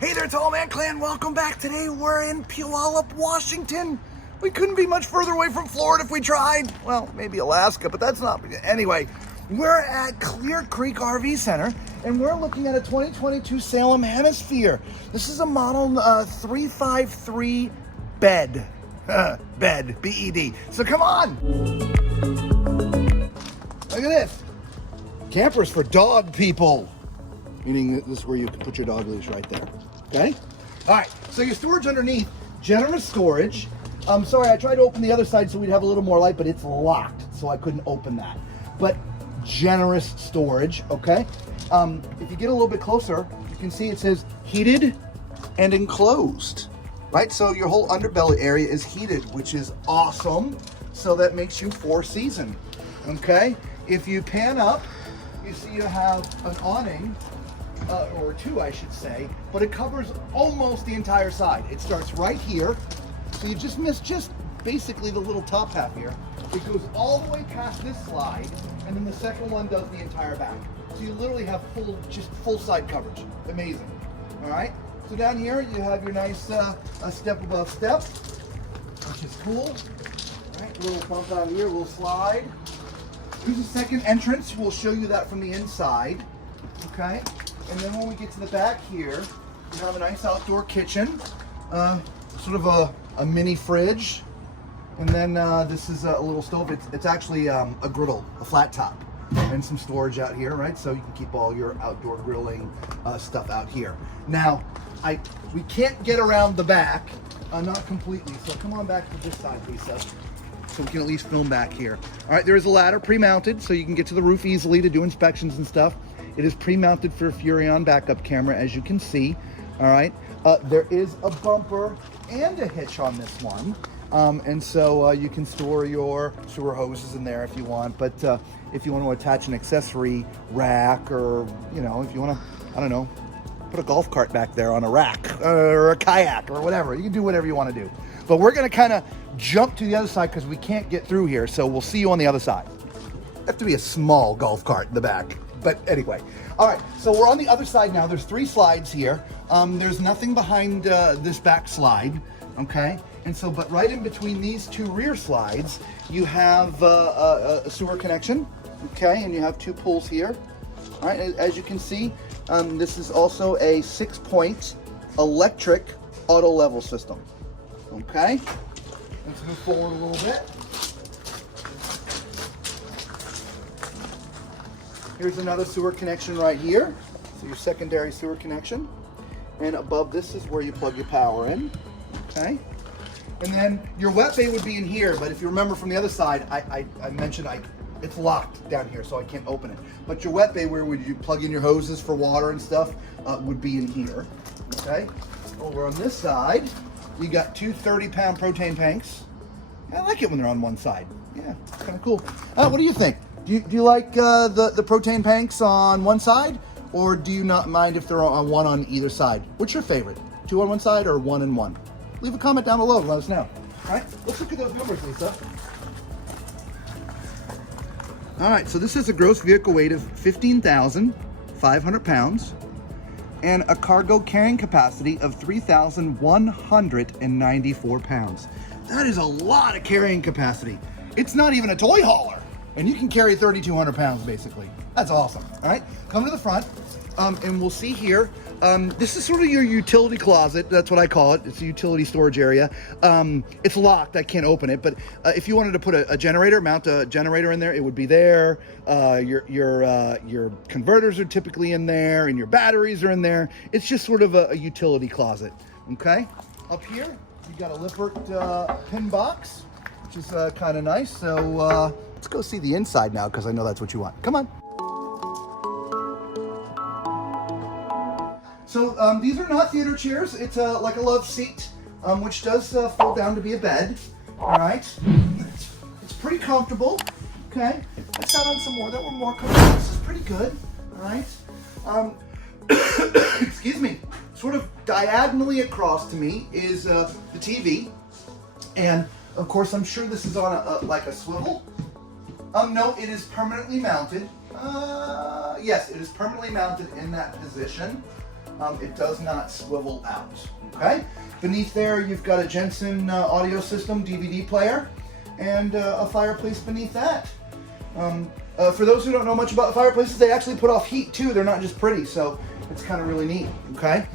Hey there, Tall Man Clan. Welcome back. Today we're in Puyallup, Washington. We couldn't be much further away from Florida if we tried. Well, maybe Alaska, but that's not. Anyway, we're at Clear Creek RV Center, and we're looking at a 2022 Salem Hemisphere. This is a model 353BED. Bed, B-E-D. So come on. Look at this. Campers for dog people. Meaning this is where you can put your dog leash right there. Okay? All right, so your storage underneath, generous storage. Sorry, I tried to open the other side so we'd have a little more light, but it's locked, so I couldn't open that. But generous storage, okay? If you get a little bit closer, you can see it says heated and enclosed, right? So your whole underbelly area is heated, which is awesome. So that makes you 4-season, okay? If you pan up, you see you have an awning, or two, I should say, but it covers almost the entire side. It starts right here, so you just missed just basically the little top half here. It goes all the way past this slide, and then the second one does the entire back. So you literally have full side coverage. Amazing. All right. So down here you have your nice step above step, which is cool. All right, little bump out here, little slide. Here's a second entrance. We'll show you that from the inside. Okay. And then when we get to the back here, you have a nice outdoor kitchen, sort of a mini fridge, and then this is a little stove. It's actually a griddle, a flat top, and some storage out here, right? So you can keep all your outdoor grilling stuff out here. Now, we can't get around the back, not completely, so come on back to this side, Lisa, so we can at least film back here. All right, there is a ladder pre-mounted, so you can get to the roof easily to do inspections and stuff. It is pre-mounted for a Furrion backup camera, as you can see. All right, there is a bumper and a hitch on this one, and so you can store your sewer hoses in there if you want. But if you want to attach an accessory rack, or if you want to, I don't know, put a golf cart back there on a rack or a kayak or whatever, you can do whatever you want to do. But we're going to kind of jump to the other side because we can't get through here. So we'll see you on the other side. Have to be a small golf cart in the back. But anyway, all right, so we're on the other side now. There's 3 slides here. There's nothing behind this back slide, okay? And so, but right in between these 2 rear slides, you have a sewer connection, okay? And you have 2 pools here. All right, as you can see, this is also a 6-point electric auto level system, okay? Let's move forward a little bit. Here's another sewer connection right here. So your secondary sewer connection. And above this is where you plug your power in, okay? And then your wet bay would be in here, but if you remember from the other side, I mentioned it's locked down here, so I can't open it. But your wet bay, where would you plug in your hoses for water and stuff, would be in here, okay? Over on this side, you got 2 30-pound propane tanks. I like it when they're on one side. Yeah, kind of cool. What do you think? Do you like the propane tanks on one side, or do you not mind if they're on one on either side? What's your favorite? 2 on one side or 1 and 1? Leave a comment down below and let us know. All right, let's look at those numbers, Lisa. All right, so this is a gross vehicle weight of 15,500 pounds and a cargo carrying capacity of 3,194 pounds. That is a lot of carrying capacity. It's not even a toy hauler. And you can carry 3,200 pounds, basically. That's awesome. All right, come to the front, and we'll see here. This is sort of your utility closet. That's what I call it. It's a utility storage area. It's locked. I can't open it. But if you wanted to put a generator, mount a generator in there, it would be there. Your converters are typically in there, and your batteries are in there. It's just sort of a utility closet. Okay. Up here, you got a Lippert pin box, which is kind of nice. So. Let's go see the inside now, because I know that's what you want. Come on. So these are not theater chairs. It's like a love seat, which does fold down to be a bed. All right. It's pretty comfortable. Okay. I sat on some more that were more comfortable. This is pretty good. All right. Excuse me. Sort of diagonally across to me is the TV, and of course I'm sure this is on like a swivel. No, it is permanently mounted. Yes, it is permanently mounted in that position. it does not swivel out, okay? Beneath there, you've got a Jensen audio system, DVD player, and a fireplace beneath that. For those who don't know much about the fireplaces, they actually put off heat too. They're not just pretty, so it's kind of really neat, okay?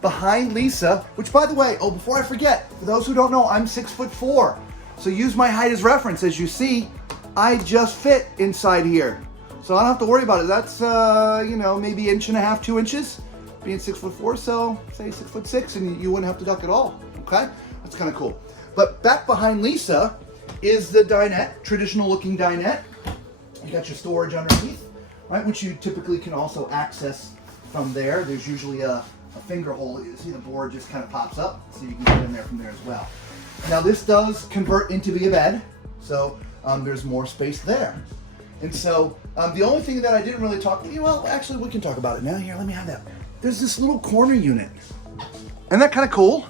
Behind Lisa, which by the way, oh, before I forget, for those who don't know, I'm 6'4", so use my height as reference. As you see, I just fit inside here. So I don't have to worry about it. That's, you know, maybe 1.5 inches, 2 inches, being 6'4", so say 6'6", and you wouldn't have to duck at all, okay? That's kind of cool. But back behind Lisa is the dinette, traditional looking dinette. You got your storage underneath, right, which you typically can also access from there. There's usually a finger hole. You see the board just kind of pops up, so you can get in there from there as well. Now this does convert into be a bed, so there's more space there. And so the only thing that I didn't really talk to you, well, actually we can talk about it now. Here, let me have that. There's this little corner unit. Isn't that kind of cool?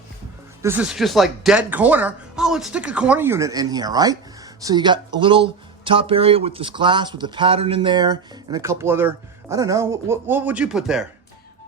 This is just like dead corner. Oh, let's stick a corner unit in here, right? So you got a little top area with this glass with the pattern in there and a couple other, I don't know, what would you put there?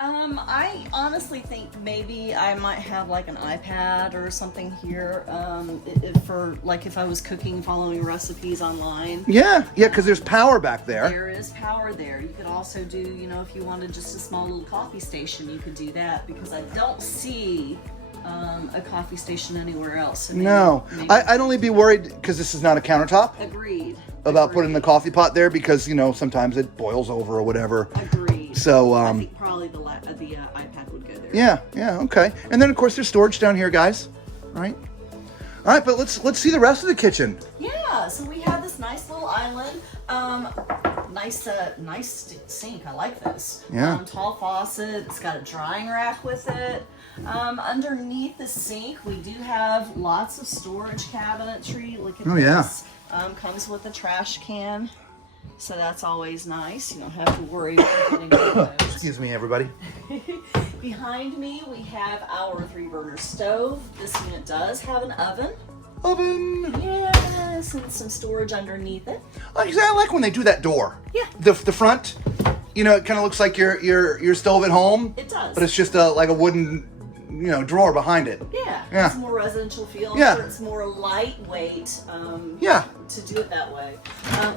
I honestly think maybe I might have like an iPad or something here, if I was cooking, following recipes online. Yeah, because there's power back there. There is power there. You could also do, you know, if you wanted just a small little coffee station, you could do that, because I don't see a coffee station anywhere else. So maybe, I'd only be worried because this is not a countertop. Agreed. About putting the coffee pot there, because, you know, sometimes it boils over or whatever. Agreed. So I think probably the iPad would go there. Yeah, okay. And then of course there's storage down here, guys. All right, but let's see the rest of the kitchen. Yeah, so we have this nice little island. Nice sink. I like this. Yeah. Tall faucet. It's got a drying rack with it. Underneath the sink, we do have lots of storage cabinetry. Look at this. Yeah. Comes with a trash can, so that's always nice. You don't have to worry about getting rid of those. Excuse me, everybody. Behind me, we have our 3-burner stove. This unit does have an oven. Oven. Yes, and some storage underneath it. I like when they do that door. Yeah. The front, you know, it kind of looks like your stove at home. It does. But it's just like a wooden, you know, drawer behind it. Yeah. It's more residential feel. Yeah. Sure, it's more lightweight. To do it that way.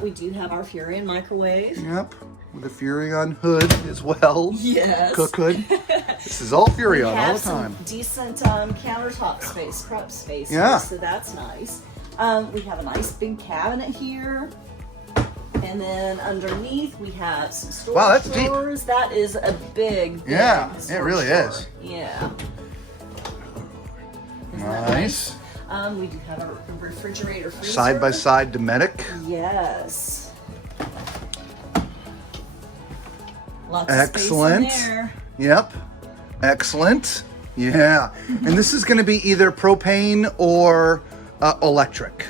We do have our Furion microwave. Yep. With a Furion hood as well. Yes. Cook hood. This is all Furion all the time. We have some decent countertop space, prep space. Yeah. So that's nice. We have a nice big cabinet here. And then underneath we have some storage that's deep. drawers. That is a big Yeah, it storage really drawer. is. Yeah. Isn't that Nice. We do have a refrigerator freezer. Side by side Dometic. Yes. Lots Excellent. of space in there. Yep. Excellent. Yeah. And this is going to be either propane or electric.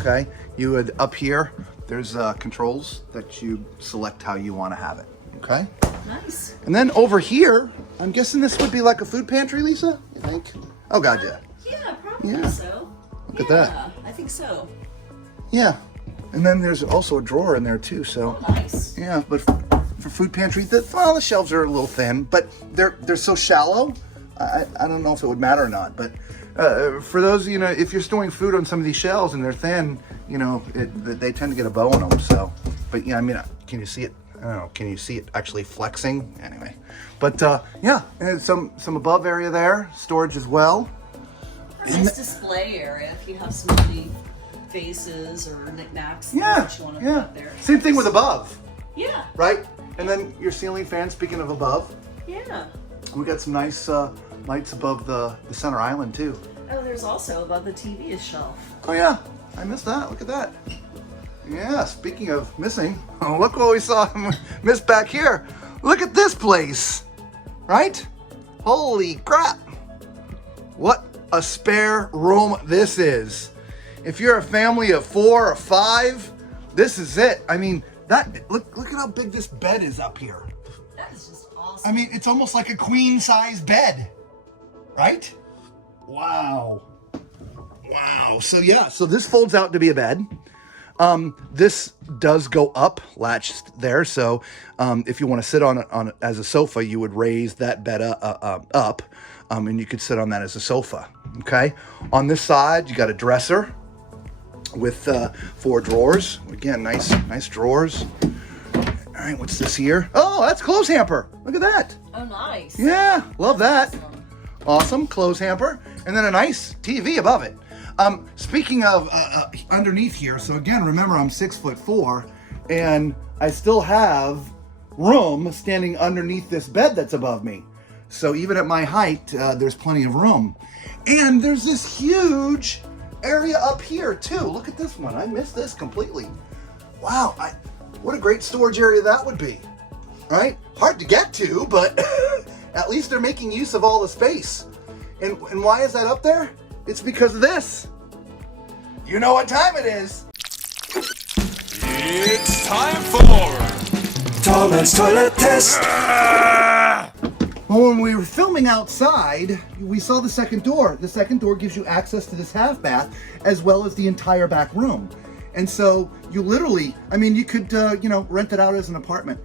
Okay. You would, up here, there's controls that you select how you want to have it. Okay. Nice. And then over here, I'm guessing this would be like a food pantry, Lisa? You think? Oh, God, yeah. Yeah, probably Yeah. so. Look at that. I think so. Yeah. And then there's also a drawer in there too. So Oh, nice. yeah, but for food pantry, the shelves are a little thin, but they're so shallow. I don't know if it would matter or not, but for those, you know, if you're storing food on some of these shelves and they're thin, you know, they tend to get a bow on them. So, but yeah, I mean, can you see it? I don't know. Can you see it actually flexing? Anyway, but yeah, and some above area there, storage as well. A nice display area if you have some pretty vases or knickknacks. Yeah, that you want to yeah. put there. Same thing with above, Yeah. right? And then your ceiling fan. Speaking of above, Yeah. we got some nice lights above the center island too. Oh, there's also above the TV shelf. Oh yeah, I missed that. Look at that. Yeah, speaking of missing, oh, look what we saw miss back here. Look at this place, right? Holy crap. What a spare room this is. If you're a family of 4 or 5, this is it. I mean, look at how big this bed is up here. That is just awesome. I mean, it's almost like a queen size bed, right? Wow. So yeah, so this folds out to be a bed. This does go up, latched there. So if you want to sit on it as a sofa, you would raise that bed up, and you could sit on that as a sofa. Okay. On this side, you got a dresser with 4 drawers. Again, nice drawers. All right, what's this here? Oh, that's clothes hamper. Look at that. Oh, nice. Yeah, love that. Awesome clothes hamper, and then a nice TV above it. Speaking of underneath here, so again, remember I'm 6'4", and I still have room standing underneath this bed that's above me. So even at my height, there's plenty of room. And there's this huge area up here too. Look at this one. I missed this completely. Wow, what a great storage area that would be. Right? Hard to get to, but at least they're making use of all the space. And why is that up there? It's because of this. You know what time it is. It's time for Tall Man's Toilet Test. Well, when we were filming outside, we saw the second door. The second door gives you access to this half bath as well as the entire back room. And so you literally, I mean, you could, rent it out as an apartment.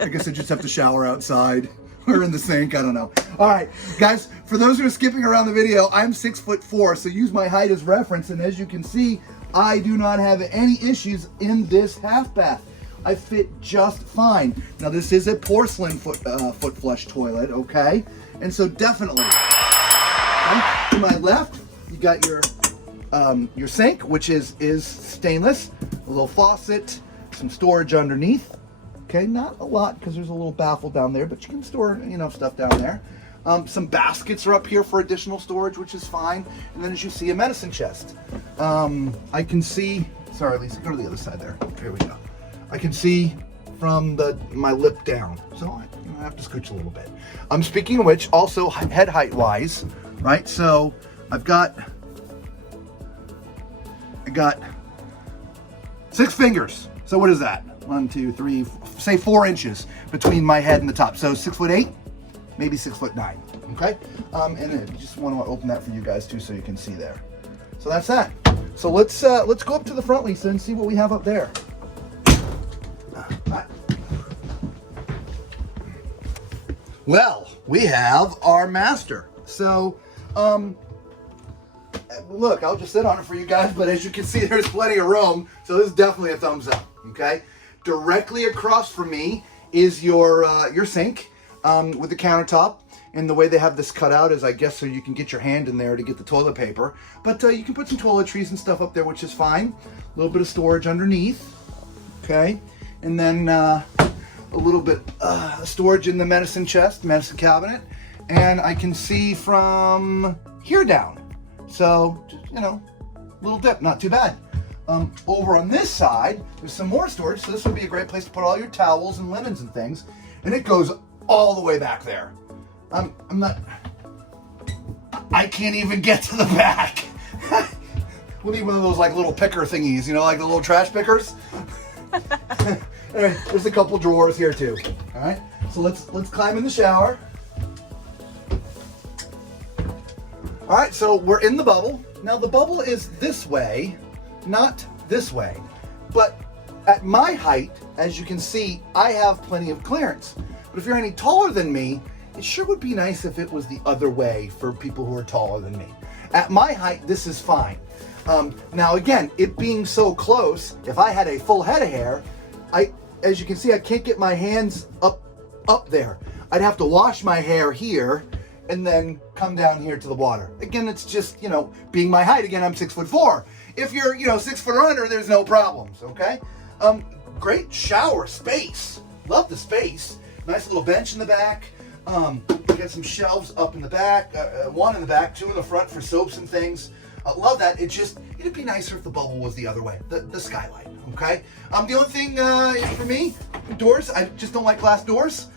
I guess I just have to shower outside or in the sink. I don't know. All right, guys, for those who are skipping around the video, I'm 6'4", so use my height as reference. And as you can see, I do not have any issues in this half bath. I fit just fine. Now, this is a porcelain foot flush toilet, okay? And so definitely, okay, to my left, you got your sink, which is stainless, a little faucet, some storage underneath. Okay, not a lot because there's a little baffle down there, but you can store, stuff down there. Some baskets are up here for additional storage, which is fine. And then as you see, a medicine chest. I can see, sorry, Lisa, go to the other side there. Here we go. I can see from my lip down, so I have to scooch a little bit. Speaking of which, also head height wise, right? So I got 6 fingers. So what is that? 1, 2, 3, say 4 inches between my head and the top. So 6'8", maybe 6'9". Okay, and then just want to open that for you guys too, so you can see there. So that's that. So let's go up to the front, Lisa, and see what we have up there. Well, we have our master. So, look, I'll just sit on it for you guys, but as you can see, there's plenty of room. So this is definitely a thumbs up, okay? Directly across from me is your sink with the countertop. And the way they have this cut out is, I guess, so you can get your hand in there to get the toilet paper. But you can put some toiletries and stuff up there, which is fine. A little bit of storage underneath, okay? And then a little bit storage in the medicine chest, medicine cabinet. And I can see from here down. So, little dip, not too bad. Over on this side, there's some more storage. So this would be a great place to put all your towels and linens and things. And it goes all the way back there. I can't even get to the back. We'll need one of those like little picker thingies, like the little trash pickers. Anyway, there's a couple drawers here too. All right, so let's climb in the shower. All right, so we're in the bubble. Now the bubble is this way, not this way. But at my height, as you can see, I have plenty of clearance. But if you're any taller than me, it sure would be nice if it was the other way for people who are taller than me. At my height, this is fine. Now again, it being so close, if I had a full head of hair, as you can see, I can't get my hands up there. I'd have to wash my hair here and then come down here to the water. Again, it's just, being my height. Again, I'm 6'4". If you're, 6 foot or under, there's no problems, okay? Great shower space. Love the space. Nice little bench in the back. Got some shelves up in the back, 1 in the back, 2 in the front for soaps and things. Love that. It'd be nicer if the bubble was the other way, the skylight, okay? The only thing for me, doors, I just don't like glass doors.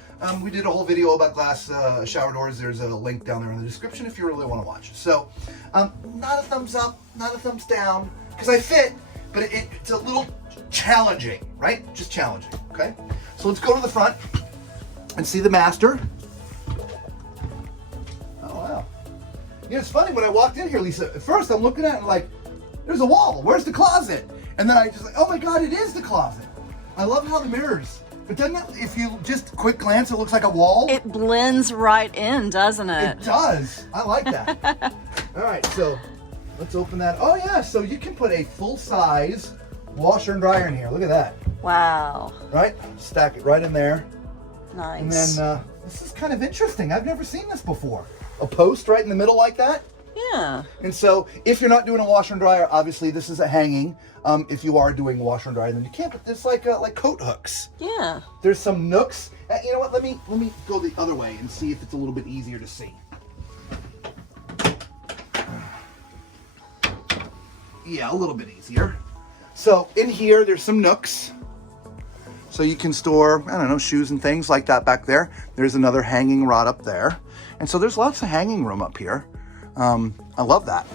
We did a whole video about glass shower doors. There's a link down there in the description if you really want to watch it. So, not a thumbs up, not a thumbs down, because I fit, but it's a little challenging, right? Just challenging, okay? So let's go to the front and see the master. Oh, wow. It's funny, when I walked in here, Lisa, at first I'm looking at it like, there's a wall. Where's the closet? And then I just like, oh my God, it is the closet. I love how the mirrors, but doesn't it, if you just quick glance, it looks like a wall? It blends right in, doesn't it? It does. I like that. All right, so let's open that. Oh yeah, so you can put a full-size washer and dryer in here. Look at that. Wow. Right? Stack it right in there. Nice. And then this is kind of interesting. I've never seen this before. A post right in the middle like that. Yeah. And so if you're not doing a washer and dryer, obviously this is a hanging. If you are doing washer and dryer, then you can't. But there's like coat hooks. Yeah. There's some nooks. You know what? Let me go the other way and see if it's a little bit easier to see. Yeah, a little bit easier. So in here, there's some nooks. So you can store, I don't know, shoes and things like that back there. There's another hanging rod up there. And so there's lots of hanging room up here. I love that.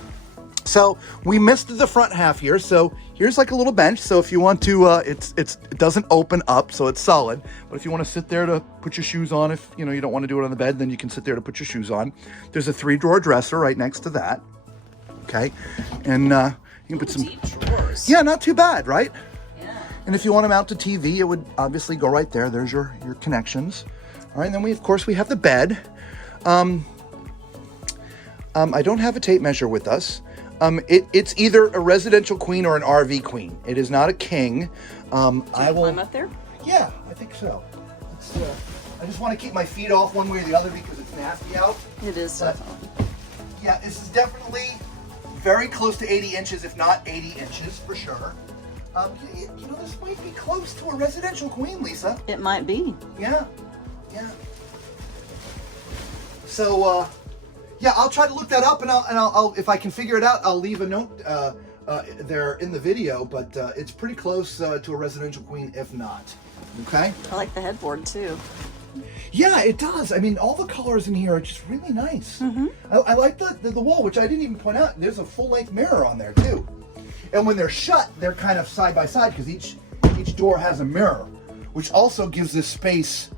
So we missed the front half here. So here's like a little bench. So if you want to, it doesn't open up, so it's solid. But if you want to sit there to put your shoes on, if you don't want to do it on the bed, then you can sit there to put your shoes on. There's a 3-drawer dresser right next to that. Okay, and you can put some deep drawers. Yeah, not too bad, right? Yeah. And if you want to mount a TV, it would obviously go right there. There's your connections. All right, and then we have the bed. I don't have a tape measure with us. It's either a residential queen or an RV queen. It is not a king. I will climb up there. Yeah, I think so. I just want to keep my feet off one way or the other because it's nasty out. It is But, definitely. yeah, this is definitely very close to 80 inches, if not 80 inches for sure. This might be close to a residential queen, Lisa. It might be. Yeah. So, yeah, I'll try to look that up, and I'll if I can figure it out, I'll leave a note there in the video. But it's pretty close to a residential queen, if not. Okay. I like the headboard too. Yeah, it does. I mean, all the colors in here are just really nice. Mm-hmm. I like the wall, which I didn't even point out. There's a full-length mirror on there too. And when they're shut, they're kind of side by side because each door has a mirror, which also gives this space.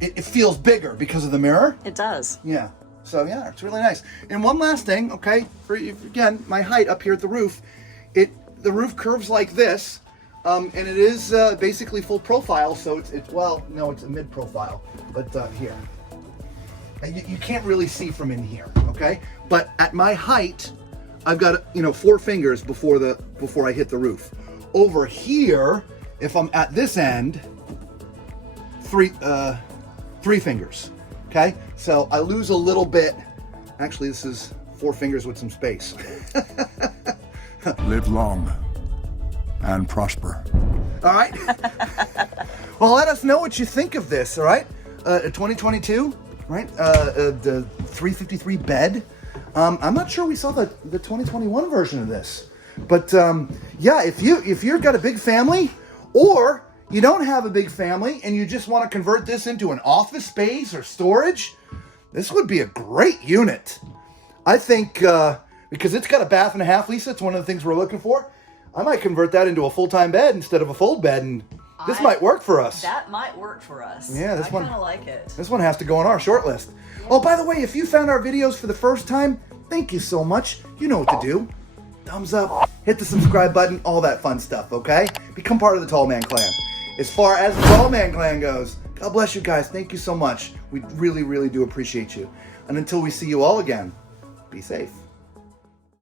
It feels bigger because of the mirror. It does. Yeah. So yeah, it's really nice. And one last thing, okay? Again, my height up here at the roof, the roof curves like this, and it is basically full profile. So it's a mid profile, but here, and you can't really see from in here, okay? But at my height, I've got 4 fingers before I hit the roof. Over here, if I'm at this end, 3 fingers. Okay, so I lose a little bit. Actually, this is 4 fingers with some space. Live long and prosper. All right. Well, let us know what you think of this. All right, 2022, right? The 353 bed. I'm not sure we saw the 2021 version of this, but yeah, if you've got a big family, or you don't have a big family and you just want to convert this into an office space or storage, this would be a great unit. I think because it's got a bath and a half, Lisa, it's one of the things we're looking for. I might convert that into a full-time bed instead of a fold bed, and this might work for us. That might work for us. Yeah, I kind of like it. This one has to go on our short list. Oh, by the way, if you found our videos for the first time, thank you so much. You know what to do. Thumbs up, hit the subscribe button, all that fun stuff, okay? Become part of the Tall Man Clan. As far as the Tall Man Clan goes, God bless you guys. Thank you so much. We really, really do appreciate you. And until we see you all again, be safe.